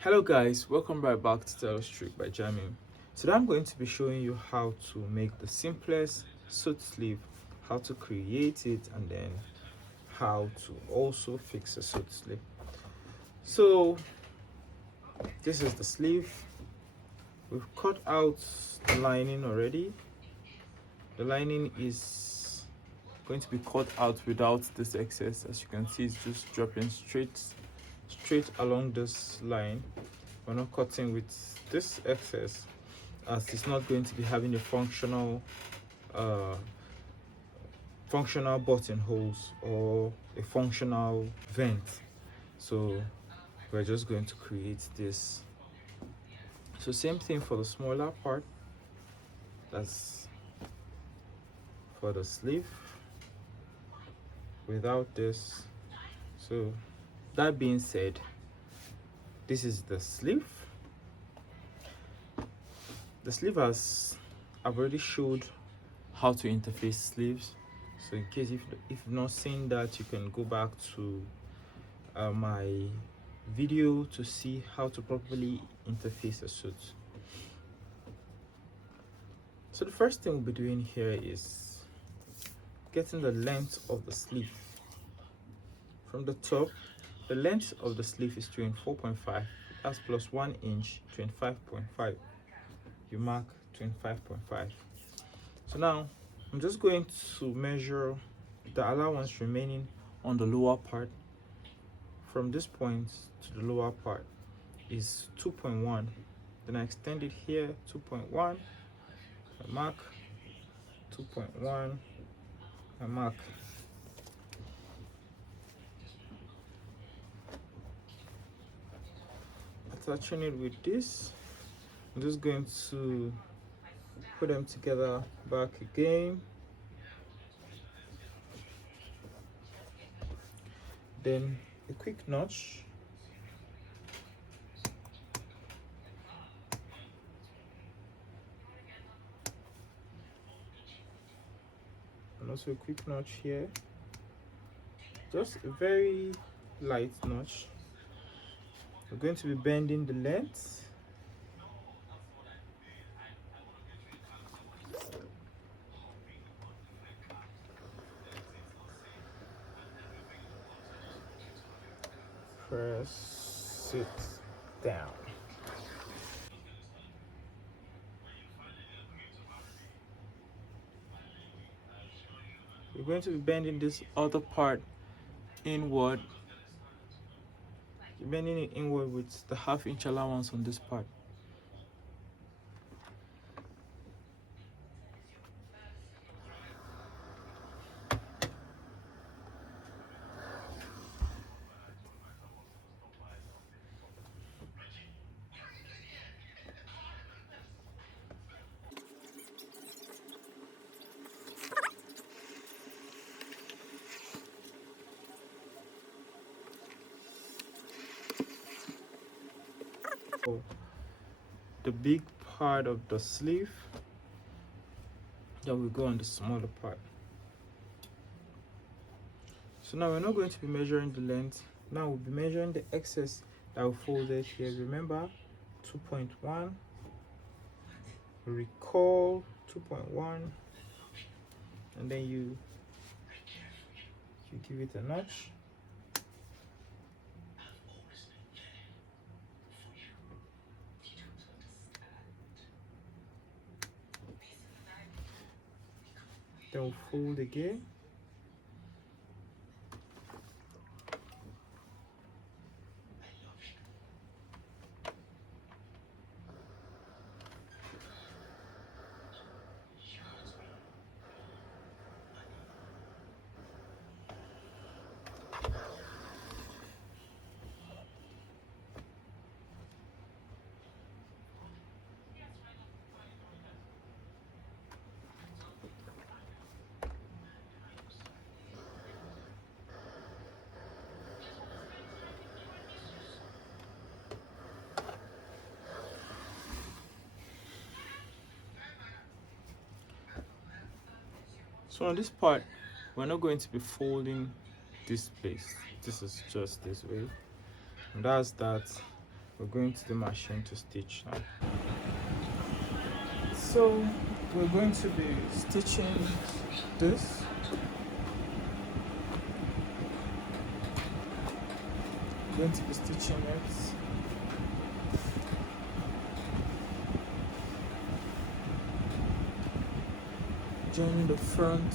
Hello guys, welcome right back to Tailor by Jamie. Today I'm going to be showing you how to make the simplest suit sleeve, how to create it, and then how to also fix a suit sleeve. So this is the sleeve. We've cut out the lining already. The lining is going to be cut out without this excess. As you can see, it's just dropping straight along this line. We're not cutting with this excess, as it's not going to be having a functional buttonholes or a functional vent. So we're just going to create this. So same thing for the smaller part, that's for the sleeve without this. So that being said, this is the sleeve. The sleeve, as I've already showed how to interface sleeves, so in case if you've not seen that, you can go back to my video to see how to properly interface a suit. So the first thing we'll be doing here is getting the length of the sleeve. From the top, the length of the sleeve is 24.5, that's plus 1 inch, 25.5. You mark 25.5. So now I'm just going to measure the allowance remaining on the lower part. From this point to the lower part is 2.1. Then I extend it here, 2.1. I mark 2.1. I mark. Attaching it with this, I'm just going to put them together back again. Then a quick notch. And also a quick notch here. Just a very light notch. We're going to be bending the length. Press it down. We're going to be bending this other part inward. You're bending it inward with the half-inch allowance on this part. So the big part of the sleeve, then we go on the smaller part. So now we're not going to be measuring the length. Now we'll be measuring the excess that we folded here. Remember, 2.1. Recall 2.1, and then you give it a notch. Then we'll fold again. So on this part, we're not going to be folding this place. This is just this way. And that's that. we're going to the machine to stitch now. So we're going to be stitching this. Going to be stitching it. Joining the front,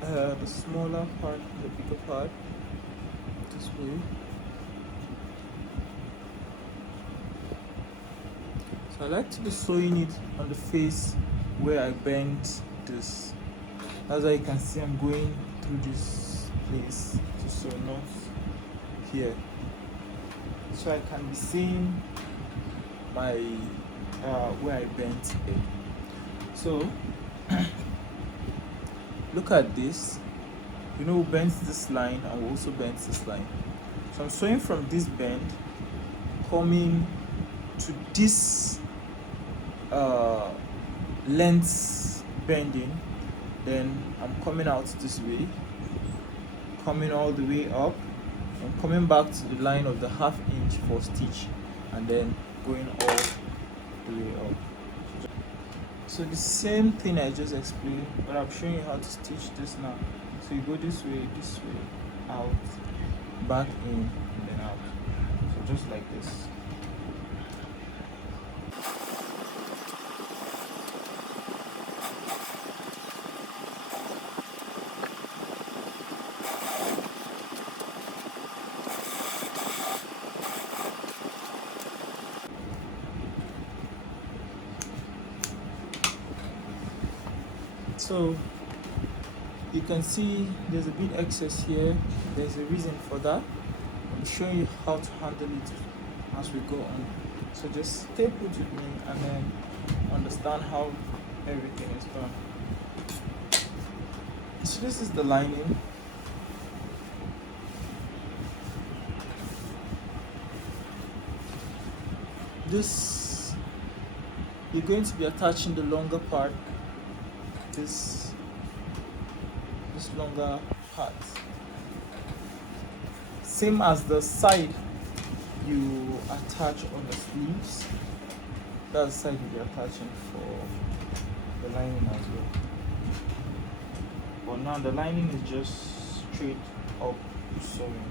the smaller part, the bigger part, this way. So I like to be sewing it on the face where I bent this. That's why you can see I'm going through this place to sew, not here. So I can be seeing my where I bent it. So look at this. You know, we bent this line and we also bent this line. So I'm sewing from this bend, coming to this length bending, then I'm coming out this way, coming all the way up, and coming back to the line of the 1/2 inch for stitch, and then going all the way up. So the same thing I just explained, but I'm showing you how to stitch this now. So you go this way, out, back in, and then out. So just like this. So you can see there's a bit excess here. There's a reason for that. I'm showing you how to handle it as we go on. So just stay put with me and then understand how everything is done. So this is the lining. This, you're going to be attaching the longer part, this longer part, same as the side you attach on the sleeves. That's the side you'll be attaching for the lining as well. But now the lining is just straight up sewing.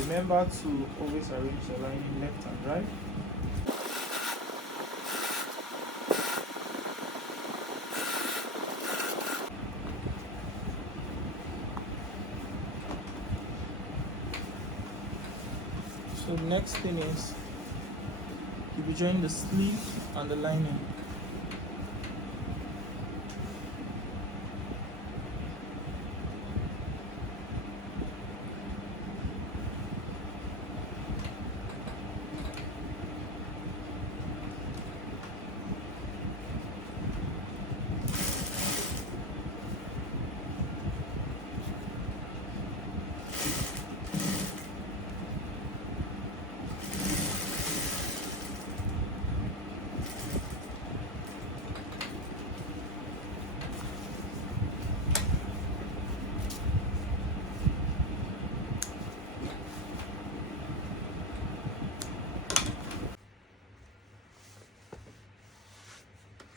Remember to always arrange the lining left and right. So the next thing is you'll be joining the sleeve and the lining.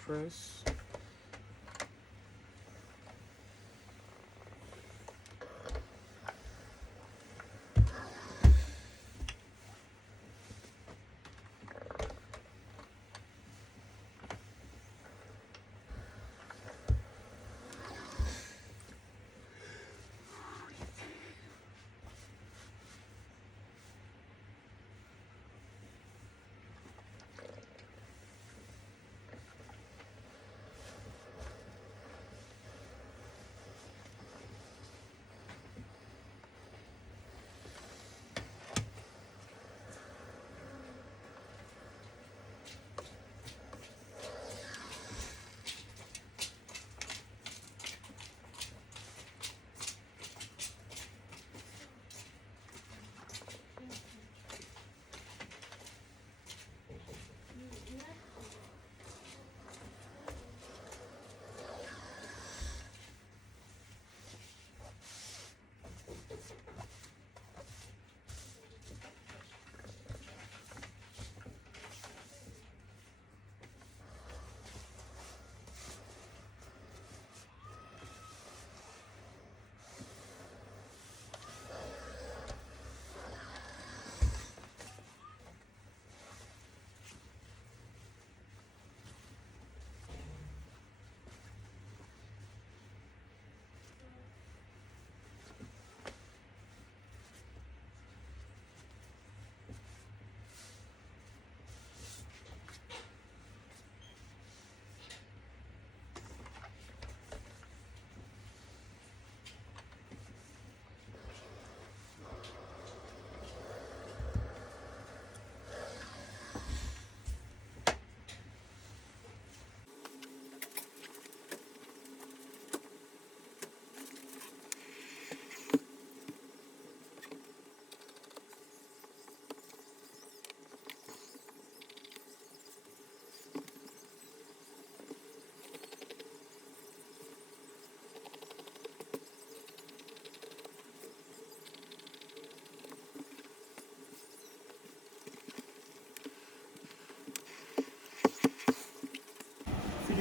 Press.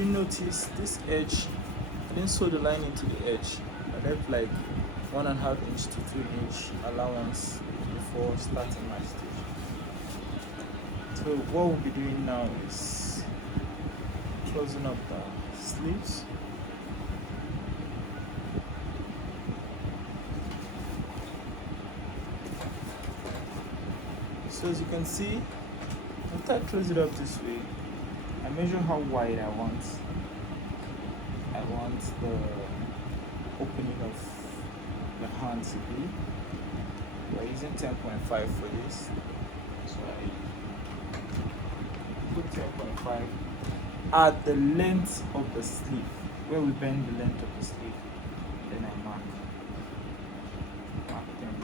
you notice this edge, I didn't sew the lining to the edge. I left like 1.5 inch to 2 inch allowance before starting my stitch. So what we'll be doing now is closing up the sleeves. So as you can see, after I close it up this way, I measure how wide I want the opening of the hand to be. We're using 10.5 for this, so I put 10.5 at the length of the sleeve, where we bend the length of the sleeve. Then I mark them.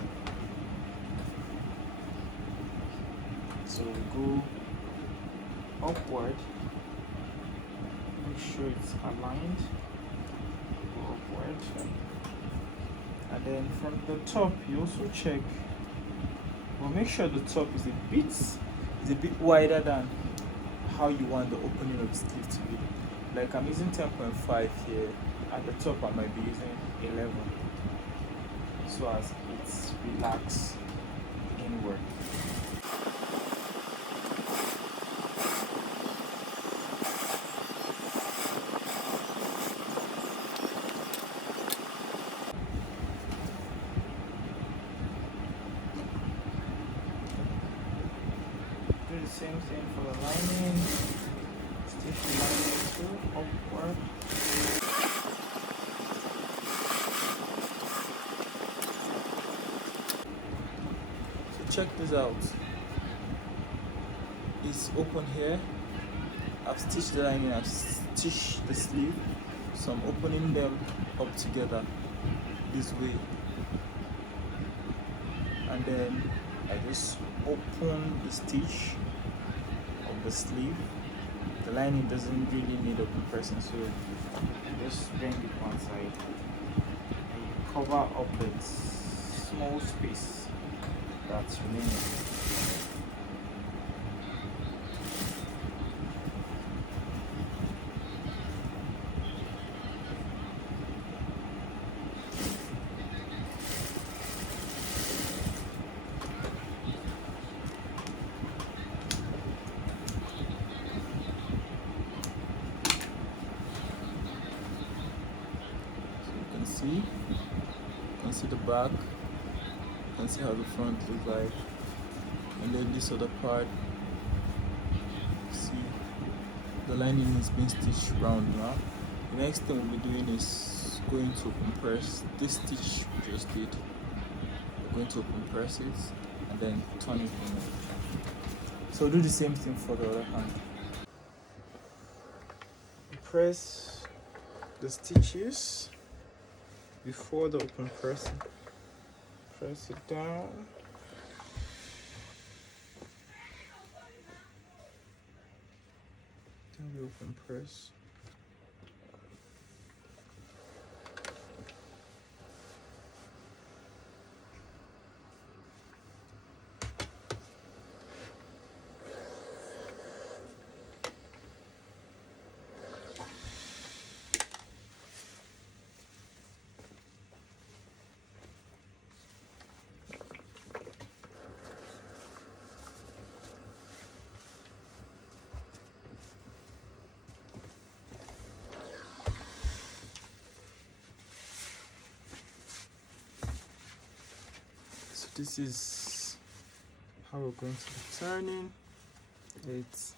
So we go upward, make sure it's aligned, go upward, and then from the top you also check, well, make sure the top is a bit wider than how you want the opening of the sleeve to be. Like I'm using 10.5 here, at the top I might be using 11, so as it's relaxed inward. Do the same thing for the lining. Stitch the lining too, upward. So check this out. It's open here. I've stitched the lining, I've stitched the sleeve. So I'm opening them up together this way. And then I just open the stitch of the sleeve. The lining doesn't really need open pressing, so you just bend it one side and you cover up the small space that's remaining. You can see the back, you can see how the front looks like, and then this other part, see the lining is being stitched round now. The next thing we'll be doing is going to compress this stitch we just did. We're going to compress it and then turn it in. So we'll do the same thing for the other hand. Press the stitches before the open pressing. Press it down. Then we open press. This is how we're going to be turning it.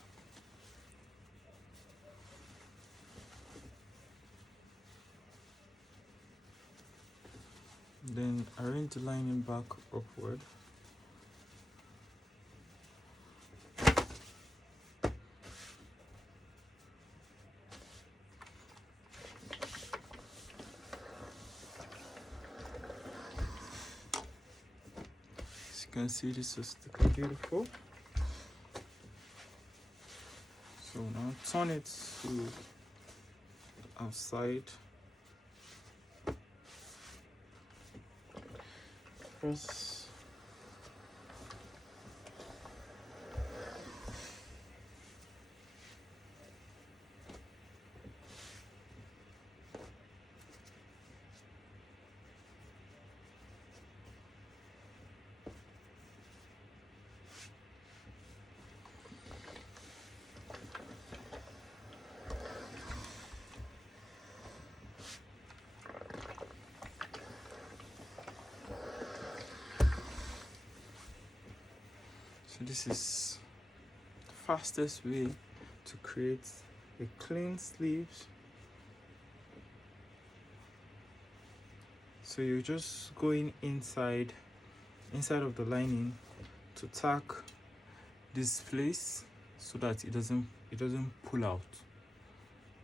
Then arrange the lining back upward. You can see this is looking beautiful. So now turn it to the outside. Press. So this is the fastest way to create a clean sleeves. So you're just going inside of the lining to tack this place so that it doesn't pull out.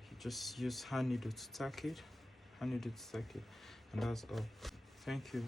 You just use hand needle to tack it, and that's all. Thank you.